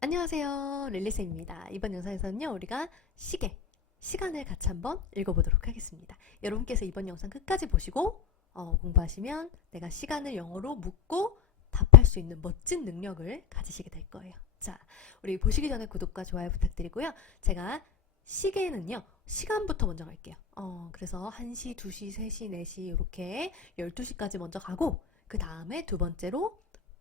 안녕하세요. 릴리쌤입니다. 이번 영상에서는요, 우리가 시계, 시간을 같이 한번 읽어보도록 하겠습니다. 여러분께서 이번 영상 끝까지 보시고 어, 공부하시면 내가 시간을 영어로 묻고 답할 수 있는 멋진 능력을 가지시게 될 거예요. 자, 우리 보시기 전에 구독과 좋아요 부탁드리고요. 제가 시계는요, 시간부터 먼저 갈게요. 어, 그래서 1시, 2시, 3시, 4시 이렇게 12시까지 먼저 가고 그 다음에 두 번째로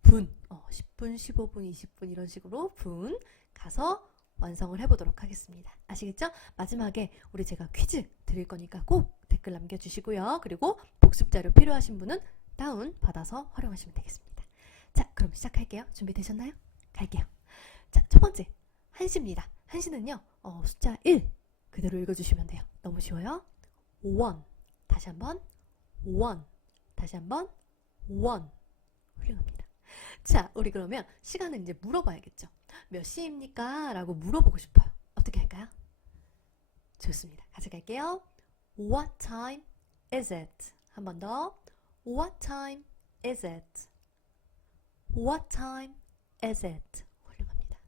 분, 어, 10분, 15분, 20분 이런 식으로 분 가서 완성을 해보도록 하겠습니다. 아시겠죠? 마지막에 우리 제가 퀴즈 드릴 거니까 꼭 댓글 남겨주시고요. 그리고 복습 자료 필요하신 분은 다운 받아서 활용하시면 되겠습니다. 자, 그럼 시작할게요. 준비되셨나요? 갈게요. 자, 첫 번째 한시입니다. 한시는요, 어, 숫자 1 그대로 읽어주시면 돼요. 너무 쉬워요. 원 다시 한번 원 다시 한번 원. 자, 우리 그러면 시간을 이제 물어봐야겠죠. 몇 시입니까? 라고 물어보고 싶어요. 어떻게 할까요? 좋습니다. 같이 갈게요. What time is it? 한 번 더. What time is it? What time is it? 훌륭합니다.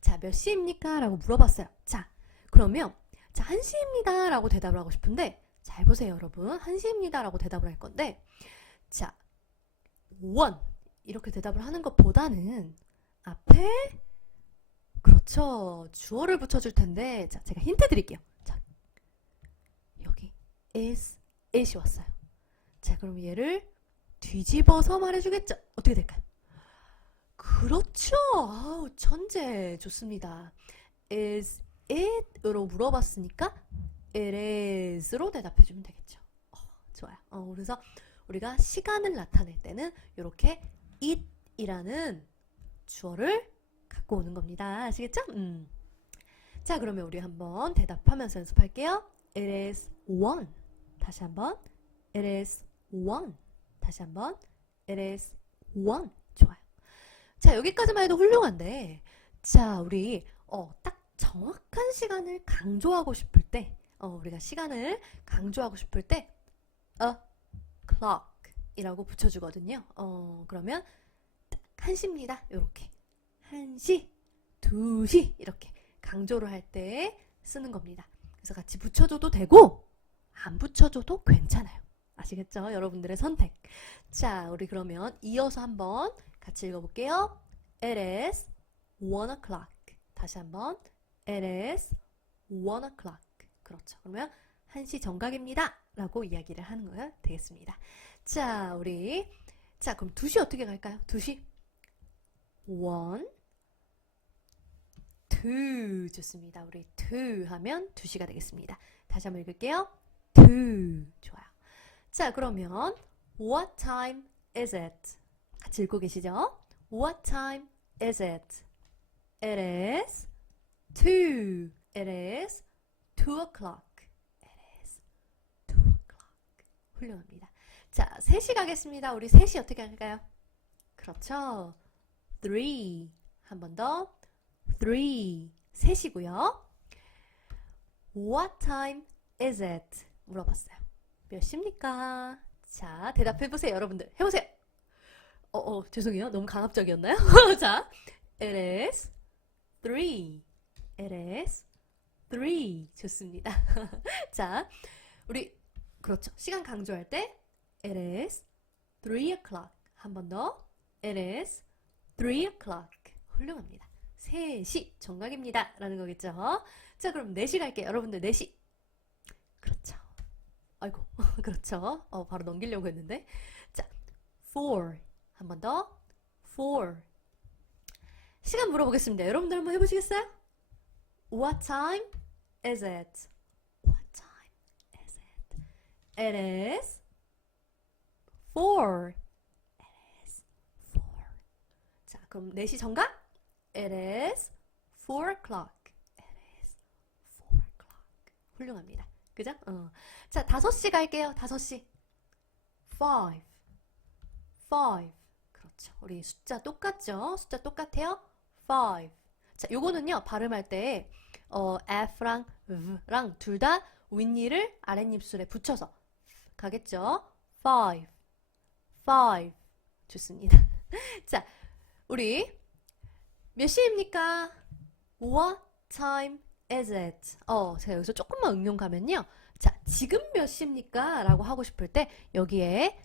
자, 몇 시입니까? 라고 물어봤어요. 자, 그러면, 자, 1시입니다. 라고 대답을 하고 싶은데, 잘 보세요, 여러분. 1시입니다. 라고 대답을 할 건데, 자, one. 이렇게 대답을 하는 것보다는 앞에 그렇죠. 주어를 붙여줄 텐데 자 제가 힌트 드릴게요. 자 여기 is it이 왔어요. 자 그럼 얘를 뒤집어서 말해주겠죠? 어떻게 될까요? 그렇죠. 아우 천재. 좋습니다. is it으로 물어봤으니까 it is로 대답해주면 되겠죠. 어, 좋아요. 어, 그래서 우리가 시간을 나타낼 때는 이렇게 it이라는 주어를 갖고 오는 겁니다. 아시겠죠? 음. 자, 그러면 우리 한번 대답하면서 연습할게요. It is one. 다시 한번. It is one. 다시 한번. It is one. 좋아요. 자, 여기까지만 해도 훌륭한데, 자, 우리 어, 딱 정확한 시간을 강조하고 싶을 때, 어, 우리가 시간을 강조하고 싶을 때, a clock 이라고 붙여주거든요. 어, 그러면 딱 1시입니다. 이렇게. 1시, 2시 이렇게 강조를 할 때 쓰는 겁니다. 그래서 같이 붙여줘도 되고 안 붙여줘도 괜찮아요. 아시겠죠? 여러분들의 선택. 자, 우리 그러면 이어서 한번 같이 읽어볼게요. It is one o'clock. 다시 한번. It is one o'clock. 그렇죠. 그러면 1시 정각입니다. 라고 이야기를 하는 거가 되겠습니다. 자, 우리. 자, 그럼 2시 어떻게 갈까요? 2시. one, two. 좋습니다. 우리 two 하면 2시가 되겠습니다. 다시 한번 읽을게요. two. 좋아요. 자, 그러면 what time is it? 같이 읽고 계시죠? What time is it? It is two. It is two o'clock. It is two o'clock. 훌륭합니다. 자, 3시 가겠습니다. 우리 3시 어떻게 할까요? 그렇죠. three. 한 번 더. three. 3시고요. What time is it? 물어봤어요. 몇 시입니까? 자, 대답해 보세요, 여러분들. 해 보세요. 어, 어, 죄송해요. 너무 강압적이었나요? 자, it is three. It is three. 좋습니다. 자, 우리 그렇죠. 시간 강조할 때 It is three o'clock. 한 번 더. It is three o'clock. 훌륭합니다. 3시 정각입니다. 라는 거겠죠. 자, 그럼 4시 갈게요. 여러분들 4시. 그렇죠. 아이고, 그렇죠. 어, 바로 넘기려고 했는데. 자, four. 한 번 더. four. 시간 물어보겠습니다. 여러분들 한번 해보시겠어요? What time is it? What time is it? It is four. It is four. 자, 그럼 4시 정각? It is four o'clock. It is four o'clock. 훌륭합니다. 그죠? 어. 자, 5시 갈게요. 5시. five. five. 그렇죠. 우리 숫자 똑같죠? 숫자 똑같아요? five. 자, 요거는요, 발음할 때, 어, F랑 V랑 둘 다 윗니를 아랫입술에 붙여서 가겠죠? five. Five. 좋습니다. 자, 우리 몇 시입니까? What time is it? 어, 제가 여기서 조금만 응용 가면요. 자, 지금 몇 시입니까? 라고 하고 싶을 때 여기에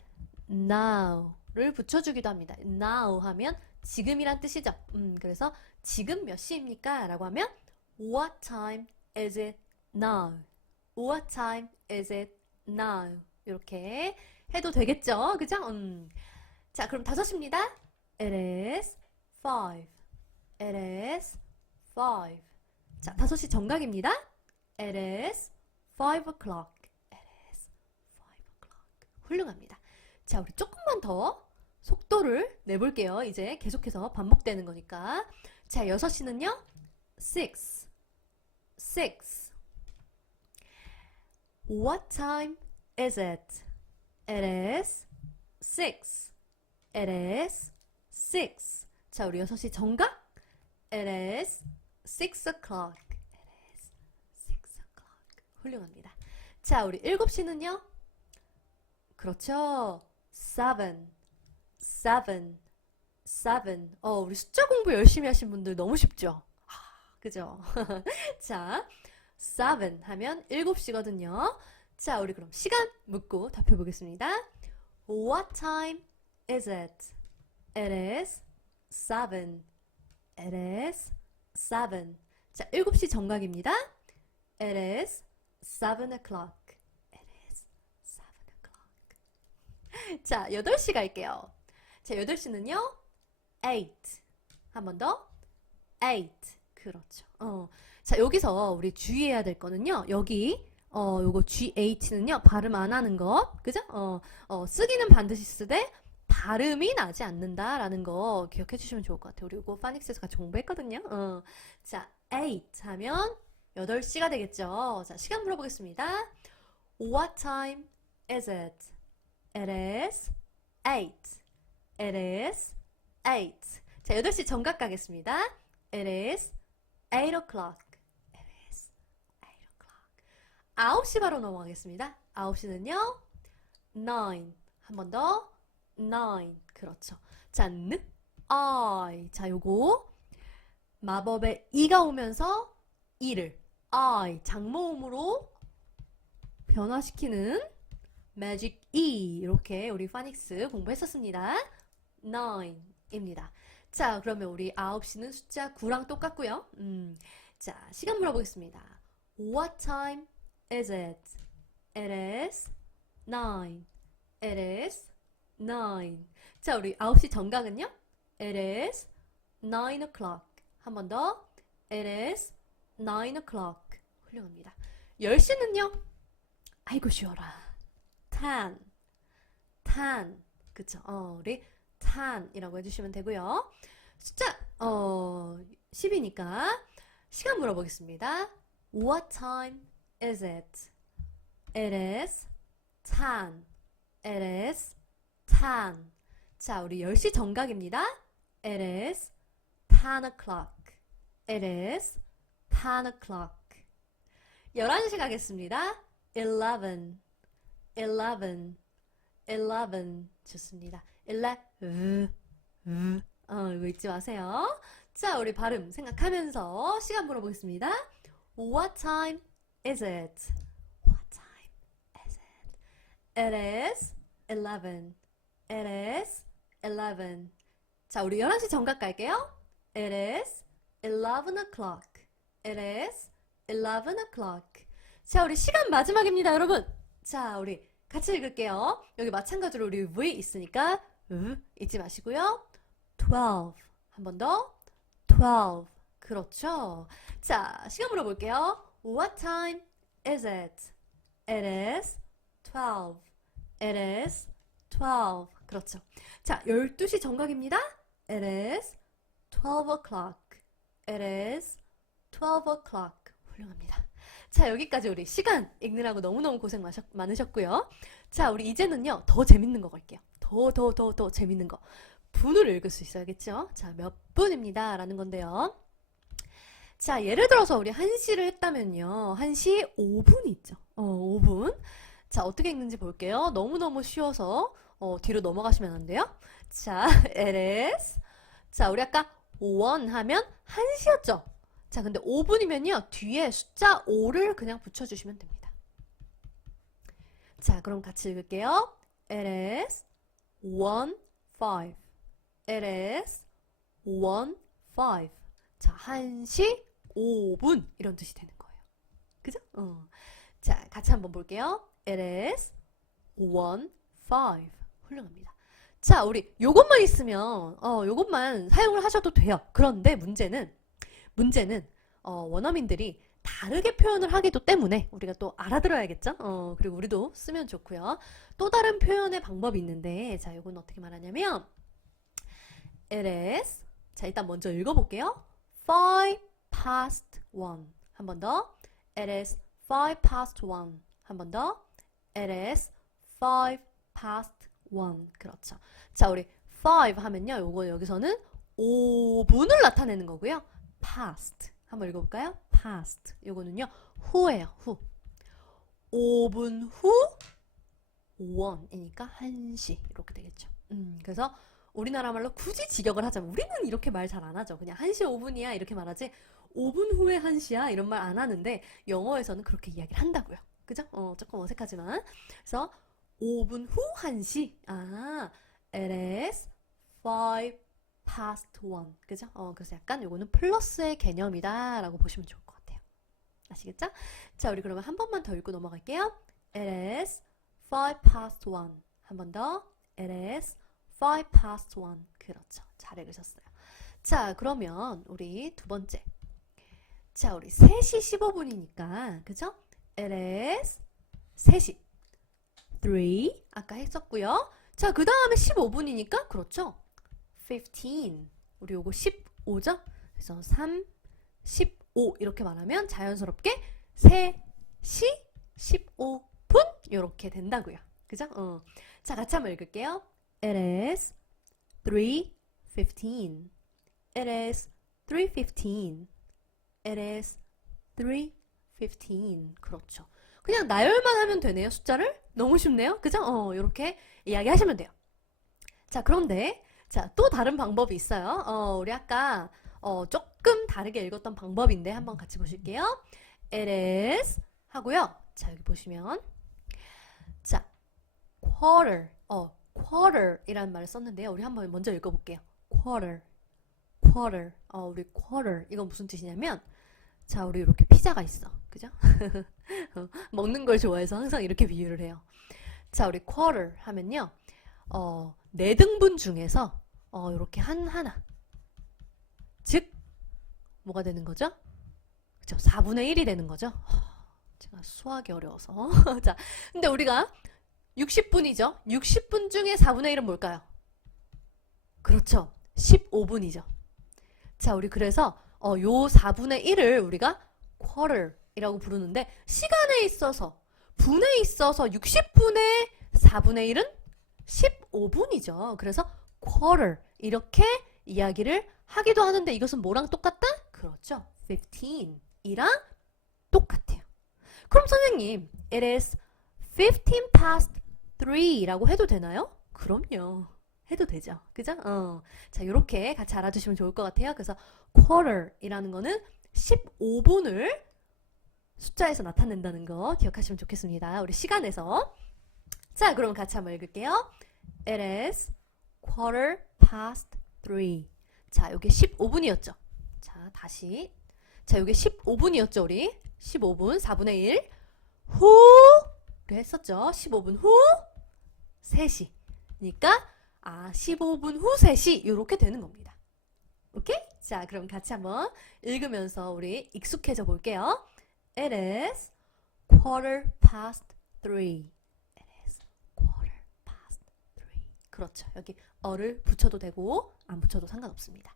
now를 붙여주기도 합니다. now 하면 지금이란 뜻이죠. 음, 그래서 지금 몇 시입니까? 라고 하면 What time is it now? What time is it now? 이렇게 해도 되겠죠? 그죠? 음. 자, 그럼 다섯 시입니다. It is five. It is five. 자, 다섯 시 정각입니다. It is five o'clock. It is five o'clock. 훌륭합니다. 자, 우리 조금만 더 속도를 내볼게요. 이제 계속해서 반복되는 거니까. 자, 여섯 시는요? six. six. What time is it? It is six. It is six. 자, 우리 6시 정각? It is six o'clock. It is six o'clock. 훌륭합니다. 자, 우리 7시는요? 그렇죠. seven. seven. seven. 어, 우리 숫자 공부 열심히 하신 분들 너무 쉽죠? 아, 그죠? 자, seven 하면 7시거든요. 자, 우리 그럼 시간 묻고 답해 보겠습니다. What time is it? It is seven. It is seven. 자, 7시 정각입니다. It is seven o'clock. It is seven o'clock. 자, 8시 갈게요. 자, 8시는요. eight. 한 번 더. eight. 그렇죠. 어. 자, 여기서 우리 주의해야 될 거는요. 여기 어, 요거 GH는요, 발음 안 하는 것. 그죠? 어, 어, 쓰기는 반드시 쓰되, 발음이 나지 않는다라는 거 기억해 주시면 좋을 것 같아요. 우리 이거 파닉스에서 같이 공부했거든요. 어. 자, 8 하면 8시가 되겠죠. 자, 시간 물어보겠습니다. What time is it? It is 8. It is 8. 자, 8시 정각 가겠습니다. It is 8 o'clock. It is 8 o'clock. 9시 바로 넘어가겠습니다. 9시는요, 9. 한번 더, 9. 그렇죠. 자, 느, I. 자, 요거, 마법의 이가 오면서 이를, I. 장모음으로 변화시키는 매직 E. 이렇게 우리 파닉스 공부했었습니다. 9입니다. 자, 그러면 우리 9시는 숫자 9랑 똑같고요. 음, 자, 시간 물어보겠습니다. What time is it? It is 9. It is 9. 자, 우리 9시 정각은요? It is 9 o'clock. 한 번 더. It is 9 o'clock. 훌륭합니다. 10시는요? 아이고, 쉬워라. 10. 10. 그쵸? 어, 우리 10이라고 해주시면 되고요. 숫자, 어, 10이니까 시간 물어보겠습니다. What time is it? It is 10. It is 10. 자, 우리 10시 정각입니다. It is 10 o'clock. It is 10 o'clock. 11시 가겠습니다. 11. 11. 11. 좋습니다. 11. 어, 이거 잊지 마세요. 자, 우리 발음 생각하면서 시간 물어보겠습니다. What time is it? What time is it? It is 11. It is 11. 자, 우리 11시 정각 갈게요. It is 11 o'clock. It is 11 o'clock. 자, 우리 시간 마지막입니다, 여러분. 자, 우리 같이 읽을게요. 여기 마찬가지로 우리 V 있으니까 으 잊지 마시고요. 12. 한 번 더. 12. 그렇죠. 자, 시간 물어볼게요. What time is it? It is 12. It is 12. 그렇죠. 자, 12시 정각입니다. It is 12 o'clock. It is 12 o'clock. 훌륭합니다. 자, 여기까지 우리 시간 읽느라고 너무너무 고생 마셨, 많으셨고요. 자, 우리 이제는요, 더 재밌는 거 갈게요. 더, 더, 더, 더 재밌는 거. 분을 읽을 수 있어야겠죠? 자, 몇 분입니다. 라는 건데요. 자, 예를 들어서 우리 1시를 했다면요. 1시 5분이 있죠. 어, 5분. 자, 어떻게 읽는지 볼게요. 너무너무 쉬워서, 어, 뒤로 넘어가시면 안 돼요. 자, is. 자, 우리 아까 1 하면 1시였죠? 자, 근데 5분이면요. 뒤에 숫자 5를 그냥 붙여주시면 됩니다. 자, 그럼 같이 읽을게요. Is 1, 5. It is 1, 5. 자, 1시 5분 이런 뜻이 되는 거예요. 그죠? 어. 자, 같이 한번 볼게요. It is 1, 5. 훌륭합니다. 자, 우리 요것만 있으면 어, 요것만 사용을 하셔도 돼요. 그런데 문제는 문제는 어, 원어민들이 다르게 표현을 하기도 때문에 우리가 또 알아들어야겠죠? 어, 그리고 우리도 쓰면 좋고요. 또 다른 표현의 방법이 있는데 자, 요건 어떻게 말하냐면 It is 자, 일단 먼저 읽어 볼게요. Five past one. 한 번 더. It is five past one. 한 번 더. It is five past one. 그렇죠. 자, 우리 five 하면요. 요거 여기서는 5분을 나타내는 거고요. past. 한번 읽어볼까요? past. 요거는요. 후예요. 후. 5분 후 1이니까 1시 이렇게 되겠죠. 음, 그래서 우리나라 말로 굳이 직역을 하자면 우리는 이렇게 말 잘 안 하죠. 그냥 1시 5분이야 이렇게 말하지 5분 후에 1시야 이런 말 안 하는데 영어에서는 그렇게 이야기를 한다고요. 그죠? 어, 조금 어색하지만 그래서 5분 후 1시 아 it is 5 past 1 그죠? 어, 그래서 약간 요거는 플러스의 개념이다 라고 보시면 좋을 것 같아요. 아시겠죠? 자 우리 그러면 한 번만 더 읽고 넘어갈게요. It is 5 past 1 한 번 더 It is 5 past 1. 그렇죠. 잘 읽으셨어요. 자, 그러면 우리 두 번째. 자, 우리 3시 15분이니까, 그죠? It is 3시. 3. 아까 했었고요. 자, 그 다음에 15분이니까, 그렇죠. 15. 우리 요거 15죠? 그래서 3, 15 이렇게 말하면 자연스럽게 3시 15분 이렇게 된다고요. 그죠? 어. 자, 같이 한번 읽을게요. It is 3:15. It is 3:15. It is 3:15. 그렇죠. 그냥 나열만 하면 되네요, 숫자를. 너무 쉽네요. 그죠? 어, 이렇게 이야기하시면 돼요. 자, 그런데 자, 또 다른 방법이 있어요. 어, 우리 아까 어, 조금 다르게 읽었던 방법인데 한번 같이 보실게요. It is 하고요. 자, 여기 보시면 자, quarter. 어, quarter이라는 말을 썼는데요. 우리 한번 먼저 읽어볼게요. quarter, quarter. 어, 우리 quarter. 이건 무슨 뜻이냐면, 자, 우리 이렇게 피자가 있어. 그죠? 어, 먹는 걸 좋아해서 항상 이렇게 비유를 해요. 자, 우리 quarter 하면요. 어, 네 등분 중에서, 어, 이렇게 한 하나. 즉, 뭐가 되는 거죠? 그죠? 4분의 1이 되는 거죠? 제가 수학이 어려워서. 자, 근데 우리가 60분이죠. 60분 중에 4분의 1은 뭘까요? 그렇죠. 15분이죠. 자, 우리 그래서 어, 요 4분의 1을 우리가 quarter이라고 부르는데 시간에 있어서 분에 있어서 60분의 4분의 1은 15분이죠. 그래서 quarter 이렇게 이야기를 하기도 하는데 이것은 뭐랑 똑같다? 그렇죠. 15이랑 똑같아요. 그럼 선생님, it is 15 past 3라고 해도 되나요? 그럼요. 해도 되죠. 그죠? 어. 자, 요렇게 같이 알아두시면 좋을 것 같아요. 그래서 quarter이라는 거는 15분을 숫자에서 나타낸다는 거 기억하시면 좋겠습니다. 우리 시간에서. 자, 그럼 같이 한번 읽을게요. It is quarter past 3. 자, 요게 15분이었죠. 자, 다시. 자, 요게 15분이었죠, 우리. 15분, 4분의 1. 후, 를 했었죠. 15분 후 3시니까 아 15분 후 3시 이렇게 되는 겁니다. 오케이? 자 그럼 같이 한번 읽으면서 우리 익숙해져 볼게요. It is quarter past three. It is quarter past three. 그렇죠. 여기 어를 붙여도 되고 안 붙여도 상관없습니다.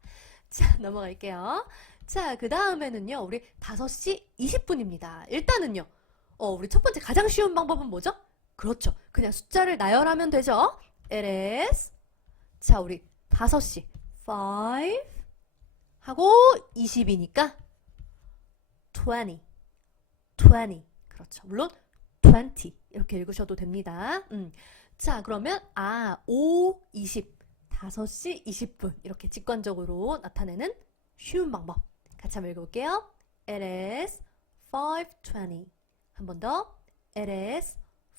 자 넘어갈게요. 자 그 다음에는요 우리 5시 20분입니다. 일단은요 어, 우리 첫 번째 가장 쉬운 방법은 뭐죠? 그렇죠. 그냥 숫자를 나열하면 되죠. It is. 자, 우리 5시. 5 하고 20이니까 20. 20. 그렇죠. 물론 20 이렇게 읽으셔도 됩니다. 음. 자, 그러면 아, 5, 20. 5시 20분. 이렇게 직관적으로 나타내는 쉬운 방법. 같이 한번 읽어볼게요. It is 5.20. 한 번 더. Is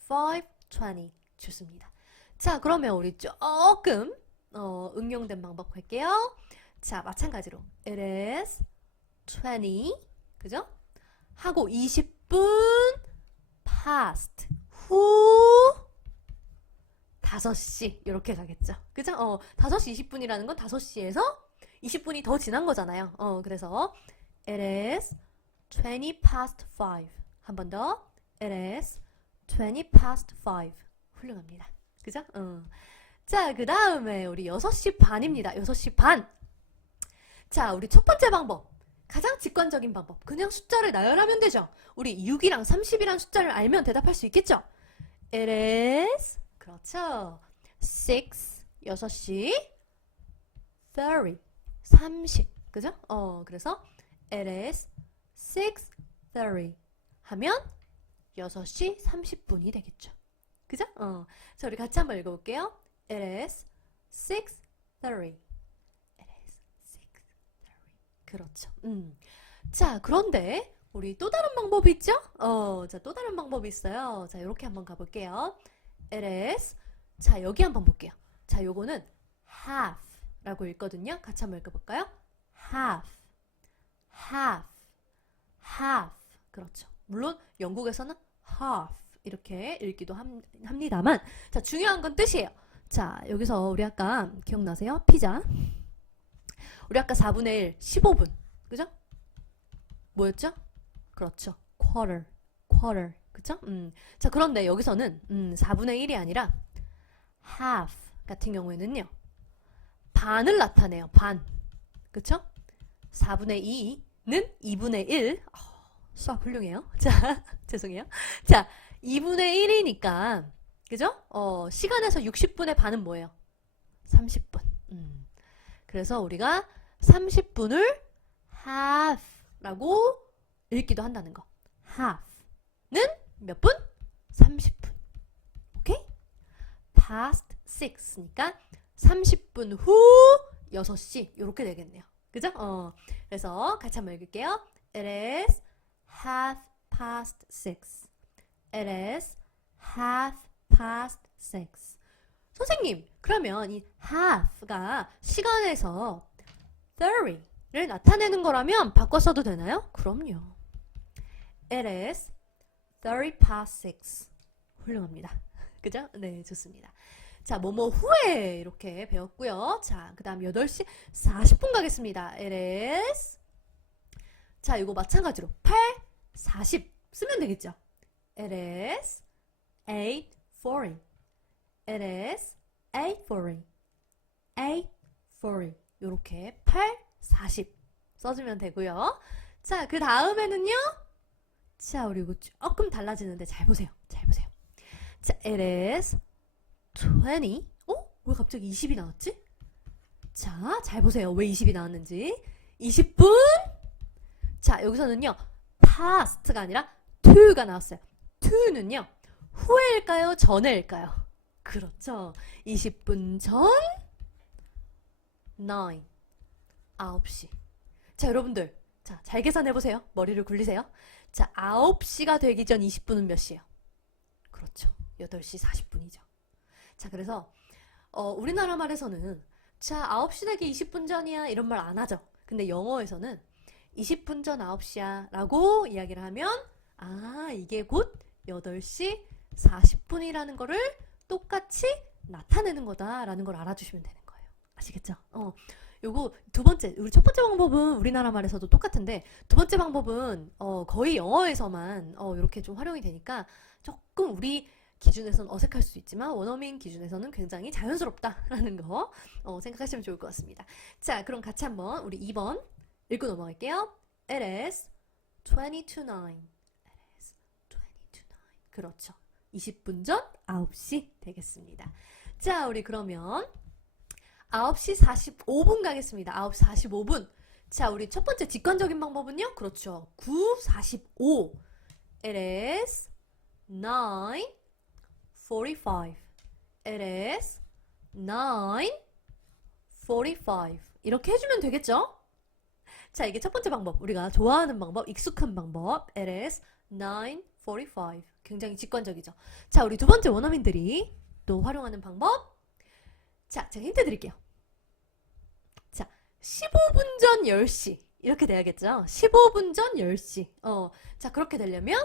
5.20. 좋습니다. 자, 그러면 우리 조금 어, 응용된 방법 할게요. 자, 마찬가지로 is 20. 그죠? 하고 20분 past. 후 5시 이렇게 가겠죠. 그죠? 어, 5시 20분이라는 건 5시에서 20분이 더 지난 거잖아요. 어, 그래서 It is 20 past 5. 한 번 더. It is 20 past 5. 훌륭합니다. 그죠? 어. 자, 그 다음에 우리 6시 반입니다. 6시 반. 자, 우리 첫 번째 방법. 가장 직관적인 방법. 그냥 숫자를 나열하면 되죠. 우리 6이랑 30이란 숫자를 알면 대답할 수 있겠죠? It is 그렇죠. 6 6시 30 30 그죠? 어, 그래서 it is 6:30 하면 6시 30분이 되겠죠. 그죠? 어. 자, 우리 같이 한번 읽어 볼게요. It is 6:30. It is 6:30. 그렇죠. 음. 자, 그런데 우리 또 다른 방법이 있죠? 어, 자, 또 다른 방법이 있어요. 자, 이렇게 한번 가볼게요. It is. 자, 여기 한번 볼게요. 자, 요거는 half 라고 읽거든요. 같이 한번 읽어볼까요? half, half, half. 물론 영국에서는 half 이렇게 읽기도 함, 합니다만, 자, 중요한 건 뜻이에요. 자, 여기서 우리 아까 기억나세요? 피자. 우리 아까 4분의 1, 15분. 그죠? 뭐였죠? 그렇죠. quarter, quarter. 그쵸? 음. 자, 그런데 여기서는 음, 4분의 1이 아니라 half 같은 경우에는요. 반을 나타내요. 반. 그쵸? 4분의 2는 2분의 1. 어, 수학 훌륭해요. 자, 죄송해요. 자, 2분의 1이니까 그죠? 어, 시간에서 60분의 반은 뭐예요? 30분. 음. 그래서 우리가 30분을 half라고 읽기도 한다는 거. half는 몇 분? 30분. 오케이? past 6니까 30분 후 6시 이렇게 되겠네요. 그죠? 어. 그래서 같이 한번 읽을게요. It is half past six. It is half past six. 선생님, 그러면 이 half가 시간에서 30를 나타내는 거라면 바꿔 써도 되나요? 그럼요. It is 30 past six. 훌륭합니다. 그죠? 네, 좋습니다. 자, 뭐뭐 후에 이렇게 배웠고요. 자, 그 다음 8시 40분 가겠습니다. It is. 자, 이거 마찬가지로 8, 40 쓰면 되겠죠? It is 8:40. It is 8:40. 8:40. 요렇게 8, 40 써주면 되고요. 자, 그 다음에는요. 자, 우리 이거 조금 달라지는데 잘 보세요. 잘 보세요. 자, it is 20. 어? 왜 갑자기 20이 나왔지? 자, 잘 보세요. 왜 20이 나왔는지. 20분. 자, 여기서는요. Past가 아니라 to가 나왔어요. to는요. 후에일까요? 전에일까요? 그렇죠. 20분 전 9. 9시. 자, 여러분들. 자, 잘 계산해 보세요. 머리를 굴리세요. 자, 9시가 되기 전 20분은 몇 시예요? 그렇죠. 8시 40분이죠. 자, 그래서 어, 우리나라 말에서는 자, 9시 되기 20분 전이야 이런 말 안 하죠. 근데 영어에서는 20분 전 9시야 라고 이야기를 하면 아, 이게 곧 8시 40분이라는 거를 똑같이 나타내는 거다라는 걸 알아주시면 되는 거예요. 아시겠죠? 어. 요거 두 번째, 우리 첫 번째 방법은 우리나라 말에서도 똑같은데 두 번째 방법은 어, 거의 영어에서만 어, 이렇게 좀 활용이 되니까 조금 우리 기준에서는 어색할 수 있지만 원어민 기준에서는 굉장히 자연스럽다라는 거 어, 생각하시면 좋을 것 같습니다. 자, 그럼 같이 한번 우리 2번 읽고 넘어갈게요. It is 20 to 9. It is 20 to 9. 그렇죠. 20분 전 9시 되겠습니다. 자, 우리 그러면 9시 45분 가겠습니다. 9시 45분. 자, 우리 첫 번째 직관적인 방법은요? 그렇죠. 9, 45. It is 9, 45. It is 9, 45 이렇게 해주면 되겠죠? 자, 이게 첫 번째 방법. 우리가 좋아하는 방법, 익숙한 방법. Is 9:45. 굉장히 직관적이죠. 자, 우리 두 번째 원어민들이 또 활용하는 방법. 자, 제가 힌트 드릴게요. 자, 15분 전 10시. 이렇게 돼야겠죠? 15분 전 10시. 어, 자, 그렇게 되려면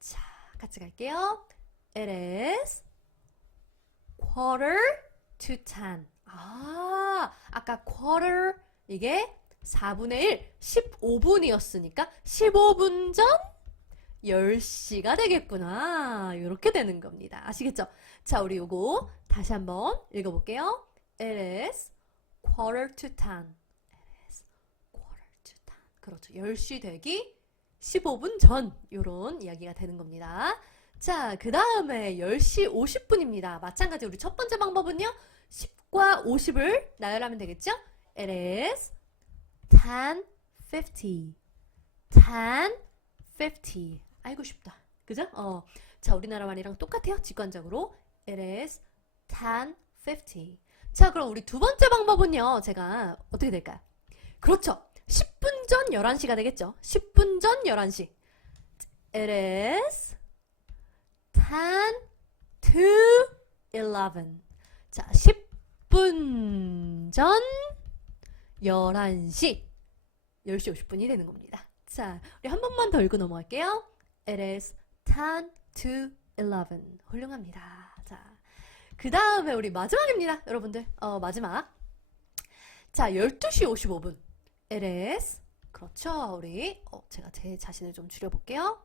자, 같이 갈게요. Is quarter to 10. 아, 아까 quarter 이게 4분의 1, 15분이었으니까 15분 전 10시가 되겠구나. 이렇게 되는 겁니다. 아시겠죠? 자, 우리 요거 다시 한번 읽어볼게요. It is quarter to 10. It is quarter to 10. 그렇죠. 10시 되기 15분 전. 요런 이야기가 되는 겁니다. 자, 그 다음에 10시 50분입니다. 마찬가지 우리 첫 번째 방법은요. 10과 50을 나열하면 되겠죠? It is 10.50. 10.50. 아이고 쉽다. 그죠? 어. 자, 우리나라 말이랑 똑같아요. 직관적으로. It is 10.50. 자, 그럼 우리 두 번째 방법은요. 제가 어떻게 될까요? 그렇죠. 10분 전 11시가 되겠죠. 10분 전 11시. It is 10 to 11. 자, 10분 전 11시. 10시 50분이 되는 겁니다. 자, 우리 한 번만 더 읽고 넘어갈게요. It is 10 to 11. 훌륭합니다. 자, 그 다음에 우리 마지막입니다. 여러분들, 어, 마지막. 자, 12시 55분. It is. 그렇죠. 우리, 어, 제가 제 자신을 좀 줄여볼게요.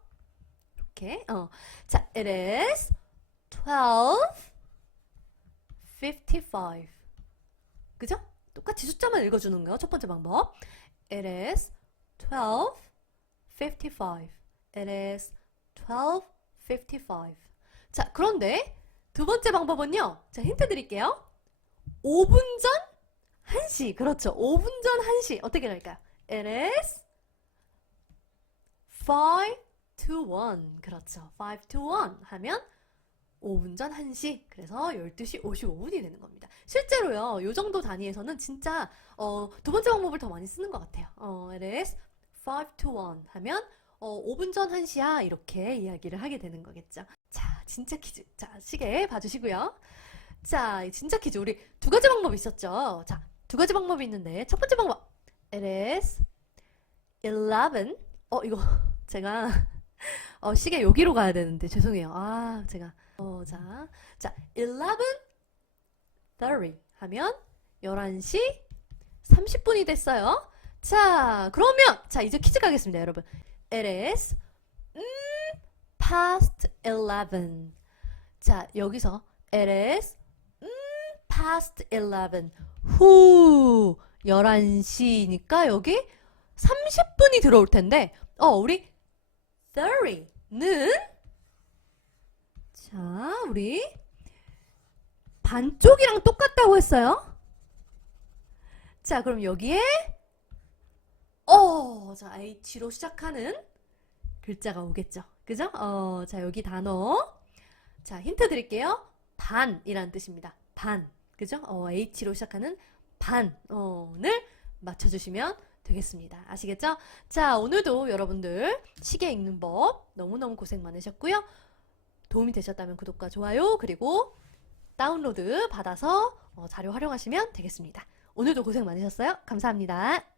이렇게, 어. 자, it is 12.55. 그죠? 똑같이 숫자만 읽어주는 거요. 첫 번째 방법. It is 12.55. It is 12.55. 자, 그런데 두 번째 방법은요. 자, 힌트 드릴게요. 5분 전 1시. 그렇죠. 5분 전 1시. 어떻게 될까요? It is 5 to 1. 그렇죠. 5 to 1 하면 5분 전 1시. 그래서 12시 55분이 되는 겁니다. 실제로요. 요 정도 단위에서는 진짜 어, 두 번째 방법을 더 많이 쓰는 것 같아요. 어, it is 5 to 1 하면 어, 5분 전 1시야 이렇게 이야기를 하게 되는 거겠죠. 자, 진짜 퀴즈. 자, 시계 봐주시고요. 자, 이 진짜 퀴즈. 우리 두 가지 방법이 있었죠. 자, 두 가지 방법이 있는데 첫 번째 방법. It is 11. 어, 이거 제가 어, 시계 여기로 가야 되는데 죄송해요. 아, 제가 어, 자, 자, 11:30 하면 11시 30분이 됐어요. 자, 그러면 자, 이제 퀴즈 가겠습니다, 여러분. It is 음, past 11. 자, 여기서 it is 음, past 11. 후 11시니까 여기 30분이 들어올 텐데 어, 우리 30는 자, 우리 반쪽이랑 똑같다고 했어요. 자, 그럼 여기에 어, 자, H로 시작하는 글자가 오겠죠. 그죠? 어, 자, 여기 단어. 자, 힌트 드릴게요. 반이라는 뜻입니다. 반. 그죠? 어, H로 시작하는 반을 맞춰 주시면 되겠습니다. 아시겠죠? 자, 오늘도 여러분들 시계 읽는 법 너무너무 고생 많으셨고요. 도움이 되셨다면 구독과 좋아요, 그리고 다운로드 받아서 어, 자료 활용하시면 되겠습니다. 오늘도 고생 많으셨어요. 감사합니다.